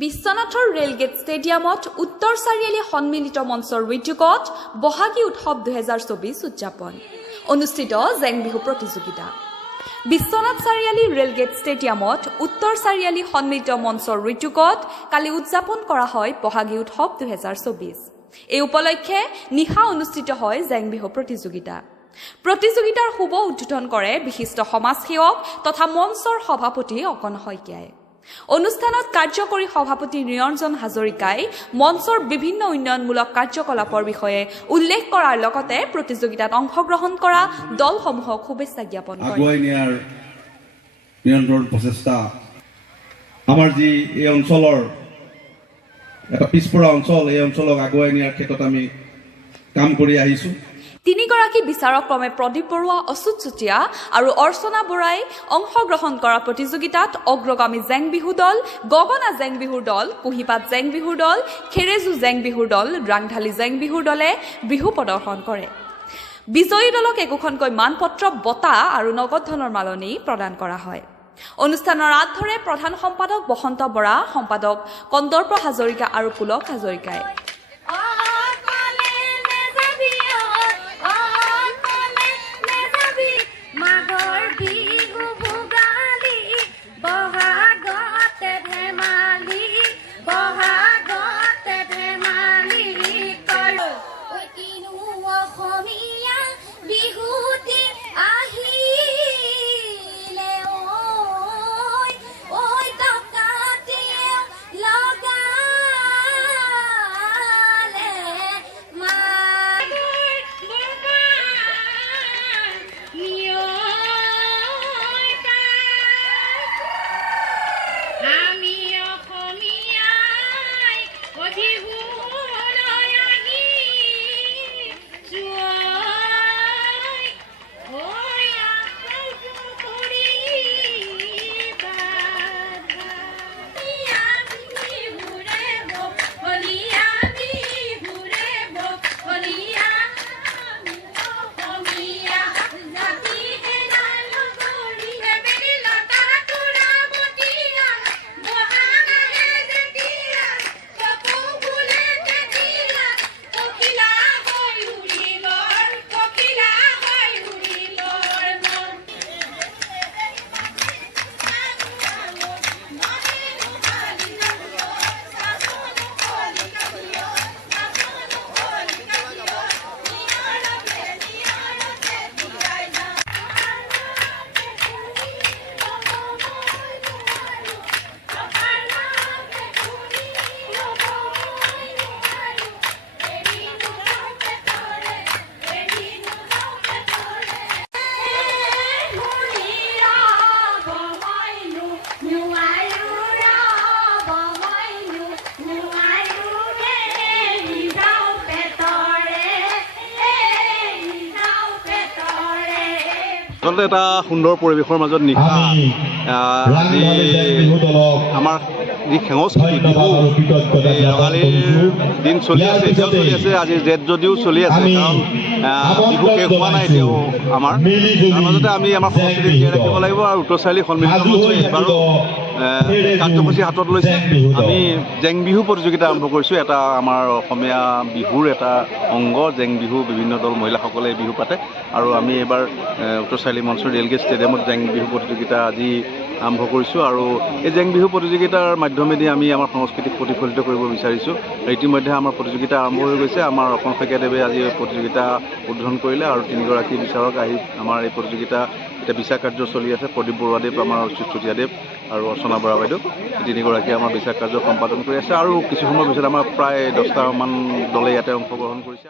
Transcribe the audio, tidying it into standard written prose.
বিশ্বনাথৰ ৰেলগেট ষ্টেডিয়ামত উত্তৰ চাৰিআলি সন্মিলিত মঞ্চৰ উদ্যোগত বহাগী উৎসৱ 2024 উদযাপন অনুষ্ঠিত জেং বিহু প্ৰতিযোগিতা। বিশ্বনাথ চাৰিআলি ৰেলগেট ষ্টেডিয়ামত উত্তৰ চাৰিআলি সন্মিলিত মঞ্চৰ উদ্যোগত কালি উদযাপন কৰা হয় বহাগী উৎসৱ 2024। এই উপলক্ষে নিশা অনুষ্ঠিত হয় জেং বিহু প্ৰতিযোগিতা। প্ৰতিযোগিতাৰ শুভ উদ্বোধন কৰে বিশিষ্ট সমাজসেৱক তথা মঞ্চৰ সভাপতি অকন শইকীয়াই। অনুষ্ঠানত কাৰ্যকৰী সভাপতি নিৰঞ্জন হাজৰিকাই মঞ্চৰ বিভিন্ন উন্নয়নমূলক কাৰ্যকলাপৰ বিষয়ে উল্লেখ কৰাৰ লগতে প্ৰতিযোগিতাত অংশগ্ৰহণ কৰা দলসমূহক শুভেচ্ছা জ্ঞাপন কৰে। আগুৱাই নিয়াৰ নিৰন্তৰ প্ৰচেষ্টা আমাৰ যি এই অঞ্চলৰ এটা পিছপৰা অঞ্চল, এই অঞ্চলক আগুৱাই নিয়াৰ ক্ষেত্ৰত আমি কাম কৰি আহিছোঁ। তিনিগৰাকী বিচাৰক ক্ৰমে প্ৰদীপ বৰুৱা, অচ্যুত চুতীয়া আৰু অৰ্চনা বৰাই অংশগ্ৰহণ কৰা প্ৰতিযোগিতাত অগ্ৰগামী জেং বিহু দল, গগনা জেং বিহুৰ দল, কুঁহিপাত জেং বিহুৰ দল, খেৰেজু জেং বিহুৰ দল, ৰাংঢালী জেং বিহুৰ দলে বিহু প্ৰদৰ্শন কৰে। বিজয়ী দলক একোখনকৈ মানপত্ৰ, বঁটা আৰু নগদ ধনৰ মালনি প্ৰদান কৰা হয়। অনুষ্ঠানৰ আঁত ধৰে প্ৰধান সম্পাদক বসন্ত বৰা, সম্পাদক কন্দৰ্প হাজৰিকা আৰু পুলক হাজৰিকাই। আচলতে এটা সুন্দৰ পৰিৱেশৰ মাজত নিশা আজি আমাৰ যি সংস্কৃতি বিহু ৰঙালীৰ দিন চলি আছে, এতিয়াও চলি আছে। আজি জেঠ যদিও চলি আছে, কাৰণ বিহু শেষ হোৱা নাই এতিয়াও আমাৰ। তাৰ মাজতে আমি আমাৰ সংস্কৃতি জীয়াই ৰাখিব লাগিব আৰু উত্তৰ চাৰিআলি সন্মিলিত মঞ্চই এইবাৰো কাৰ্যসূচী হাতত লৈছে। আমি জেং বিহু প্ৰতিযোগিতা আৰম্ভ কৰিছোঁ। এটা আমাৰ অসমীয়া বিহুৰ এটা অংগ জেং বিহু। বিভিন্ন দল মহিলাসকলে এই বিহু পাতে আৰু আমি এইবাৰ উত্তৰ চাৰিআলি মঞ্চৰ ৰেলগেট ষ্টেডিয়ামত জেং বিহু প্ৰতিযোগিতা আজি আৰম্ভ কৰিছোঁ আৰু এই জেং বিহু প্ৰতিযোগিতাৰ মাধ্যমেদি আমি আমাৰ সংস্কৃতিক প্ৰতিফলিত কৰিব বিচাৰিছোঁ। ইতিমধ্যে আমাৰ প্ৰতিযোগিতা আৰম্ভ হৈ গৈছে। আমাৰ অকন শইকীয়াদেৱে আজি প্ৰতিযোগিতা উদ্বোধন কৰিলে আৰু তিনিগৰাকী বিচাৰক আহি আমাৰ এই প্ৰতিযোগিতা এতিয়া বিচাৰ কাৰ্য চলি আছে। প্ৰদীপ বৰুৱাদেৱ, আমাৰ অচ্যুত চুতীয়াদেৱ আৰু অৰ্চনা বৰা বাইদেউ, তিনিগৰাকীয়ে আমাৰ বিচাৰ কাৰ্য সম্পাদন কৰি আছে আৰু কিছু সময়ৰ পিছত আমাৰ প্ৰায় 10টামান দলে ইয়াতে অংশগ্ৰহণ কৰিছে।